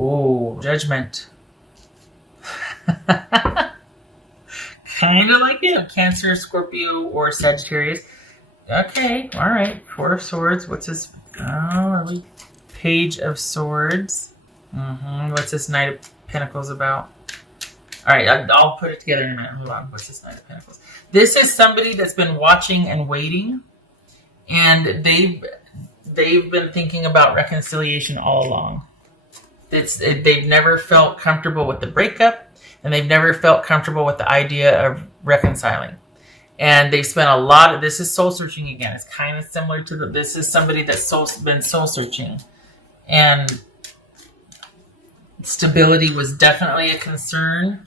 Oh, Judgment. Kind of like it. Cancer, Scorpio, or Sagittarius. Okay, all right. Four of Swords. What's this? Oh, Page of Swords. What's this Knight of Pentacles about? All right, I'll put it together in a minute. Hold on. What's this Knight of Pentacles? This is somebody that's been watching and waiting, and they've been thinking about reconciliation all along. They've never felt comfortable with the breakup, and they've never felt comfortable with the idea of reconciling. And they spent a lot of, this is soul searching again. It's kind of similar to this is somebody that's been soul searching. And stability was definitely a concern.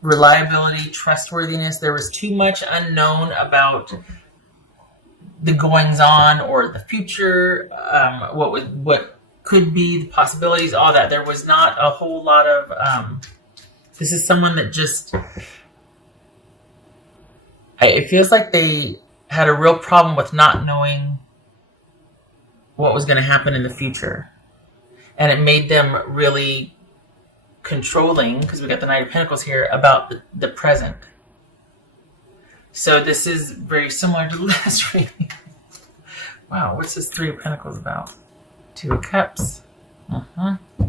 Reliability, trustworthiness. There was too much unknown about the goings on or the future, what could be, the possibilities, all that. There was not a whole lot of, this is someone that just, it feels like they had a real problem with not knowing what was going to happen in the future. And it made them really controlling, because we got the Knight of Pentacles here, about the present. So this is very similar to the last reading. Wow, what's this Three of Pentacles about? Two of Cups.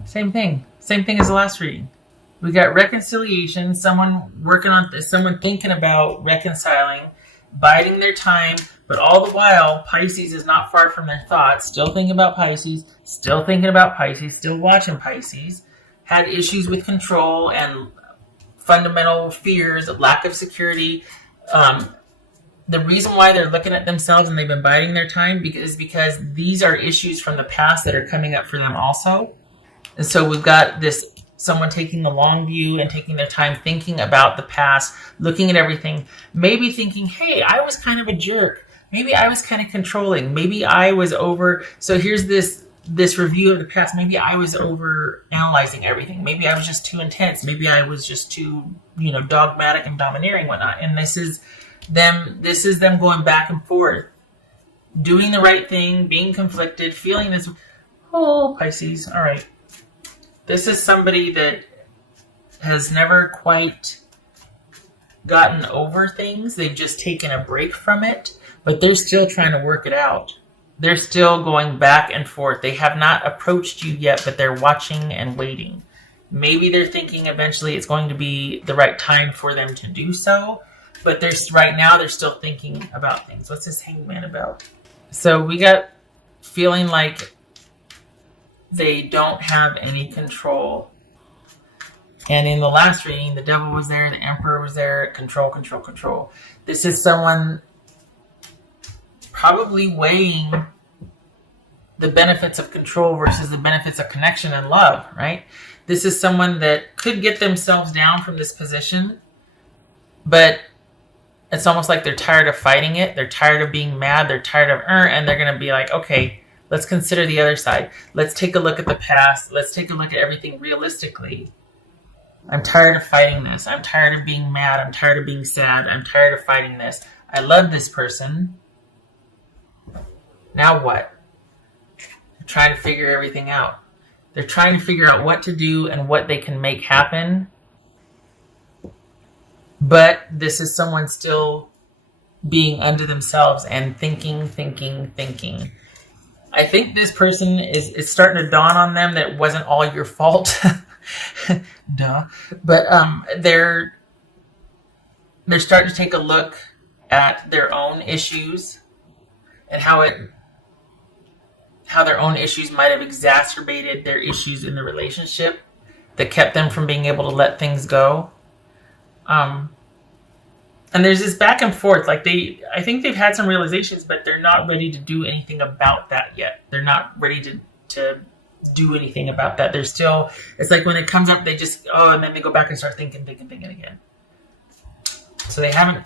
Same thing. Same thing as the last reading. We got reconciliation, someone working on this, someone thinking about reconciling, biding their time, but all the while, Pisces is not far from their thoughts, still thinking about Pisces, still thinking about Pisces, still watching Pisces, had issues with control and fundamental fears, lack of security. The reason why they're looking at themselves and they've been biding their time is because these are issues from the past that are coming up for them also. And so we've got this someone taking the long view and taking their time thinking about the past, looking at everything, maybe thinking, hey, I was kind of a jerk. Maybe I was kind of controlling. Maybe I was over. So here's this review of the past. Maybe I was over analyzing everything. Maybe I was just too intense. Maybe I was just too, dogmatic and domineering, whatnot. And this is them going back and forth, doing the right thing, being conflicted, feeling this. Oh, Pisces. All right. This is somebody that has never quite gotten over things. They've just taken a break from it, but they're still trying to work it out. They're still going back and forth. They have not approached you yet, but they're watching and waiting. Maybe they're thinking eventually it's going to be the right time for them to do so, but right now they're still thinking about things. What's this Hangman about? So we got feeling like they don't have any control. And in the last reading, the Devil was there, the Emperor was there. Control, control, control. This is someone probably weighing the benefits of control versus the benefits of connection and love, right? This is someone that could get themselves down from this position, but it's almost like they're tired of fighting it. They're tired of being mad. They're tired of, and they're going to be like, okay, let's consider the other side. Let's take a look at the past. Let's take a look at everything realistically. I'm tired of fighting this. I'm tired of being mad. I'm tired of being sad. I'm tired of fighting this. I love this person. Now what? They're trying to figure everything out. They're trying to figure out what to do and what they can make happen. But this is someone still being unto themselves and thinking. I think this person is starting to dawn on them that it wasn't all your fault. Duh. But they're starting to take a look at their own issues and how their own issues might have exacerbated their issues in the relationship that kept them from being able to let things go. And there's this back and forth. Like I think they've had some realizations, but they're not ready to do anything about that yet. They're not ready to do anything about that. They're still, it's like when it comes up, they just, and then they go back and start thinking again. So they haven't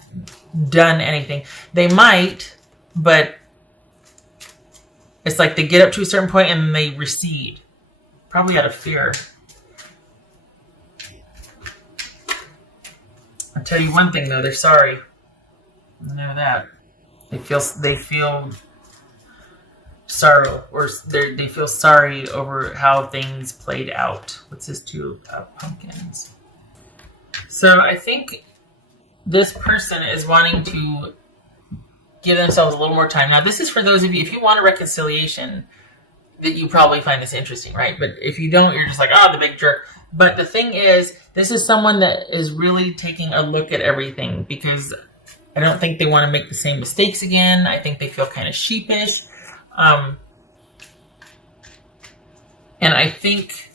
done anything. They might, but it's like they get up to a certain point and they recede. Probably out of fear. I'll tell you one thing though, they're sorry. I know that. They feel sorrow, or they feel sorry over how things played out. What's this 2 of pumpkins? So I think this person is wanting to give themselves a little more time. Now, this is for those of you, if you want a reconciliation, that you probably find this interesting, right? But if you don't, you're just like, oh, the big jerk. But the thing is, this is someone that is really taking a look at everything, because I don't think they want to make the same mistakes again. I think they feel kind of sheepish. And I think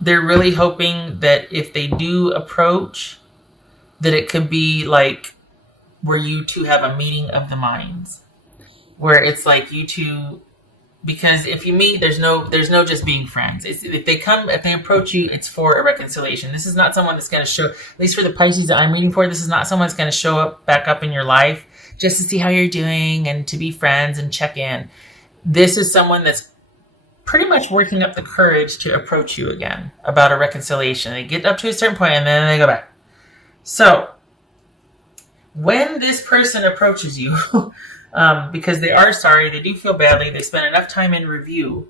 they're really hoping that if they do approach, that it could be like where you two have a meeting of the minds, where it's like you two, because if you meet, there's no just being friends. If they approach you, it's for a reconciliation. This is not someone that's going to show, at least for the Pisces that I'm reading for, this is not someone that's going to show up back up in your life just to see how you're doing and to be friends and check in. This is someone that's pretty much working up the courage to approach you again about a reconciliation. They get up to a certain point and then they go back. So when this person approaches you, because they are sorry, they do feel badly, they spent enough time in review,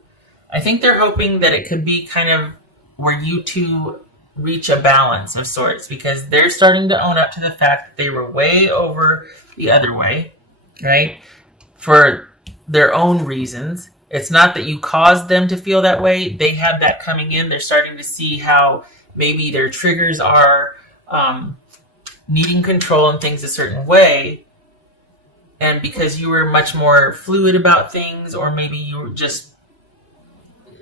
I think they're hoping that it could be kind of where you two reach a balance of sorts, because they're starting to own up to the fact that they were way over the other way, right? For their own reasons. It's not that you caused them to feel that way. They have that coming in. They're starting to see how maybe their triggers are needing control and things a certain way. And because you were much more fluid about things, or maybe you were just,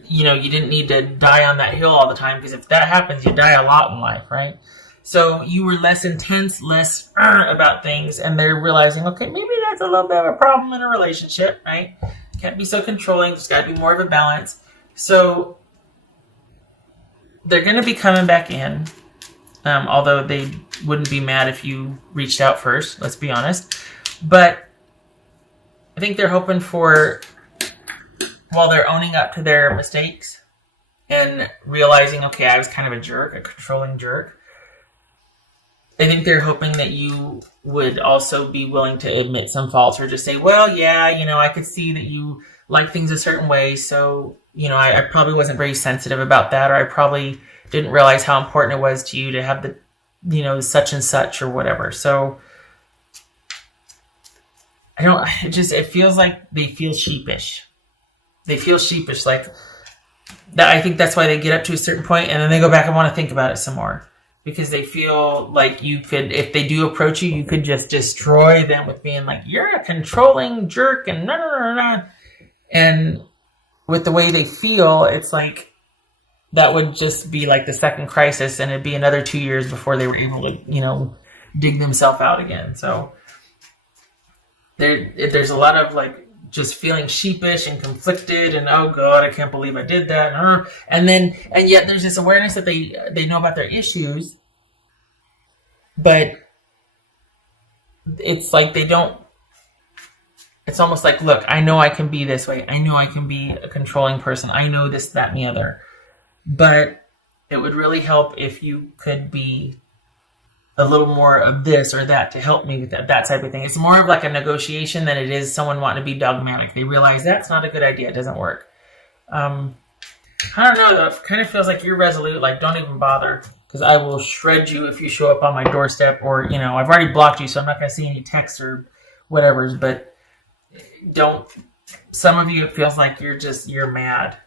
you didn't need to die on that hill all the time, because if that happens, you die a lot in life, right? So you were less intense, less about things, and they're realizing, okay, maybe that's a little bit of a problem in a relationship, right? Can't be so controlling. There's got to be more of a balance. So they're going to be coming back in, although they wouldn't be mad if you reached out first, let's be honest. But I think they're hoping for, while they're owning up to their mistakes and realizing, okay, I was kind of a jerk, a controlling jerk, I think they're hoping that you would also be willing to admit some faults, or just say, well, yeah, I could see that you like things a certain way, so, I probably wasn't very sensitive about that, or I probably didn't realize how important it was to you to have the, such and such or whatever. So it feels like they feel sheepish. They feel sheepish, like that. I think that's why they get up to a certain point and then they go back and want to think about it some more. Because they feel like you could, if they do approach you, you could just destroy them with being like, you're a controlling jerk and no, no, no, no. And with the way they feel, it's like that would just be like the second crisis, and it'd be another 2 years before they were able to, dig themselves out again. So there's a lot of like just feeling sheepish and conflicted, and oh God, I can't believe I did that. And yet there's this awareness that they know about their issues, but it's like it's almost like, look, I know I can be this way. I know I can be a controlling person. I know this, that, and the other. But it would really help if you could be a little more of this or that to help me with that type of thing. It's more of like a negotiation than it is someone wanting to be dogmatic. They realize that's not a good idea. It doesn't work. I don't know, though. It kind of feels like you're resolute. Like, don't even bother, because I will shred you if you show up on my doorstep, or, I've already blocked you, so I'm not going to see any texts or whatever, but some of you, it feels like you're mad.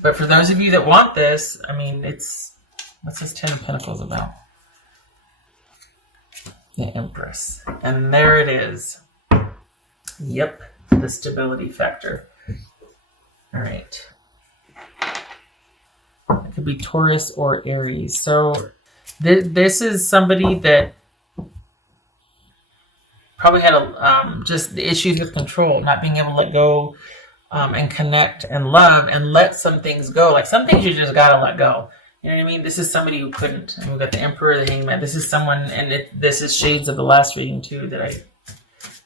But for those of you that want this, what's this 10 of Pentacles about? The Empress. And there it is. Yep, the stability factor. All right. It could be Taurus or Aries. So this is somebody that probably had just issues with control, not being able to let go and connect and love and let some things go. Like, some things you just got to let go. You know what I mean? This is somebody who couldn't. And we've got the Emperor, the Hangman. This is someone, and this is shades of the last reading too that I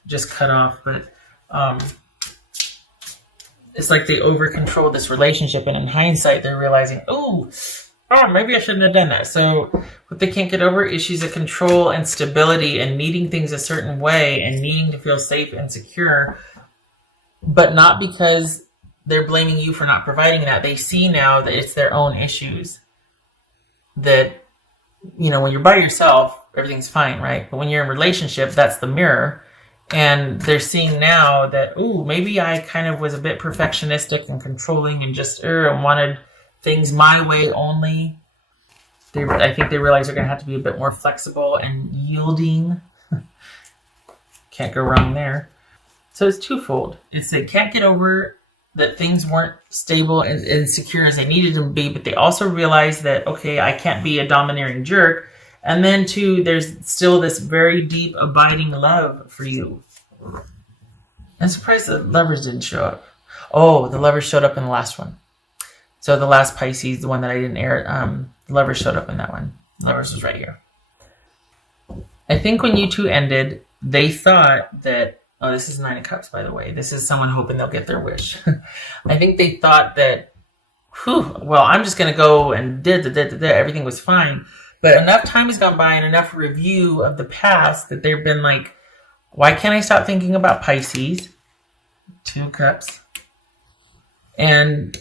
just cut off. But it's like they over-controlled this relationship, and in hindsight, they're realizing, oh, maybe I shouldn't have done that. So what they can't get over, issues of control and stability and needing things a certain way and needing to feel safe and secure, but not because they're blaming you for not providing that. They see now that it's their own issues. That, when you're by yourself, everything's fine, right? But when you're in a relationship, that's the mirror. And they're seeing now that, maybe I kind of was a bit perfectionistic and controlling and just and wanted things my way only. I think they realize they're going to have to be a bit more flexible and yielding. Can't go wrong there. So it's twofold. It's they can't get over that things weren't stable and secure as they needed them to be, but they also realize that, okay, I can't be a domineering jerk. And then, two, there's still this very deep, abiding love for you. I'm surprised the Lovers didn't show up. Oh, the Lovers showed up in the last one. So the last Pisces, the one that I didn't air, the Lovers showed up in that one. Lovers was right here. I think when you two ended, they thought that, this is 9 of Cups, by the way. This is someone hoping they'll get their wish. I think they thought that, I'm just going to go and everything was fine. But enough time has gone by and enough review of the past that they've been like, why can't I stop thinking about Pisces? 2 of Cups. And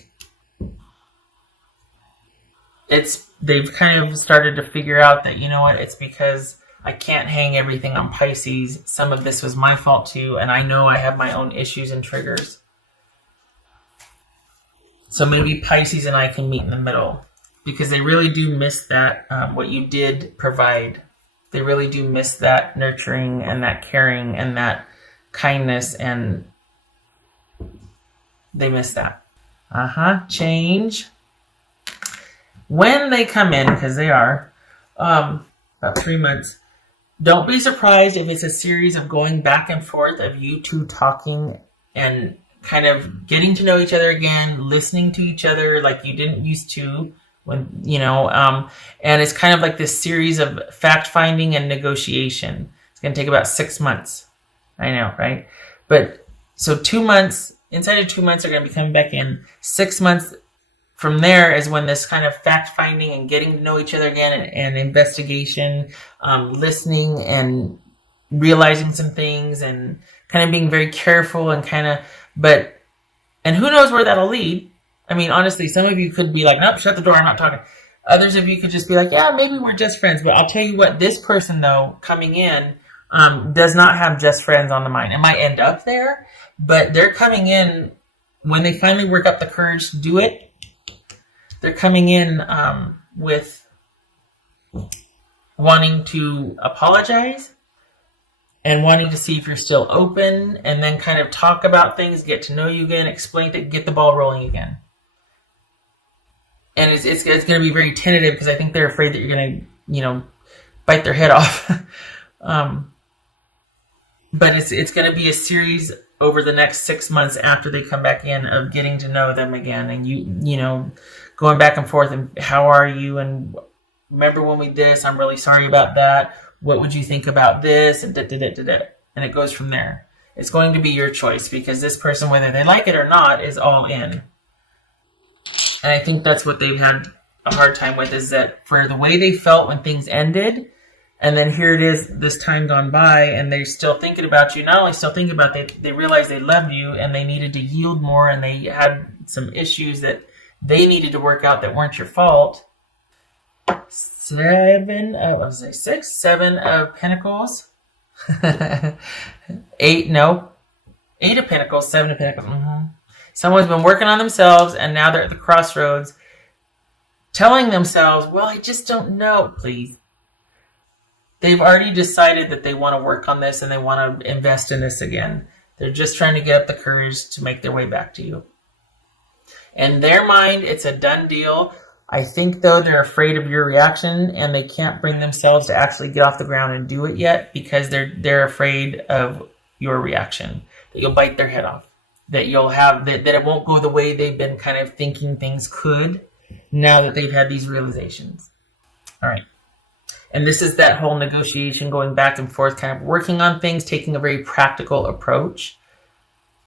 they've kind of started to figure out that, it's because I can't hang everything on Pisces. Some of this was my fault too, and I know I have my own issues and triggers. So maybe Pisces and I can meet in the middle, because they really do miss that, what you did provide. They really do miss that nurturing and that caring and that kindness, and they miss that. Change. When they come in, because they are, about 3 months, don't be surprised if it's a series of going back and forth of you two talking and kind of getting to know each other again, listening to each other like you didn't used to, and it's kind of like this series of fact-finding and negotiation. It's going to take about 6 months. I know, right? But so 2 months, inside of 2 months, they're going to be coming back in. 6 months from there is when this kind of fact-finding and getting to know each other again and investigation, listening and realizing some things and kind of being very careful and and who knows where that'll lead. I mean, honestly, some of you could be like, nope, shut the door, I'm not talking. Others of you could just be like, yeah, maybe we're just friends. But I'll tell you what, this person, though, coming in, does not have just friends on the mind. It might end up there, but they're coming in, when they finally work up the courage to do it, they're coming in with wanting to apologize and wanting to see if you're still open, and then kind of talk about things, get to know you again, explain it, get the ball rolling again. And it's going to be very tentative, because I think they're afraid that you're going to, bite their head off. But it's going to be a series over the next 6 months after they come back in of getting to know them again, and you going back and forth, and how are you, and remember when we did this, I'm really sorry about that, what would you think about this, and and it goes from there. It's going to be your choice, because this person, whether they like it or not, is all in. And I think that's what they've had a hard time with, is that for the way they felt when things ended, and then here it is, this time gone by, and they're still thinking about you. Not only still thinking about it, they realized they loved you, and they needed to yield more, and they had some issues that they needed to work out that weren't your fault. 7 of Pentacles. 8 of Pentacles, 7 of Pentacles. Someone's been working on themselves, and now they're at the crossroads, telling themselves, well, I just don't know, please. They've already decided that they want to work on this and they want to invest in this again. They're just trying to get up the courage to make their way back to you. In their mind, it's a done deal. I think, though, they're afraid of your reaction, and they can't bring themselves to actually get off the ground and do it yet, because they're afraid of your reaction, that you'll bite their head off, that you'll have that it won't go the way they've been kind of thinking things could, now that they've had these realizations. All right. And this is that whole negotiation, going back and forth, kind of working on things, taking a very practical approach.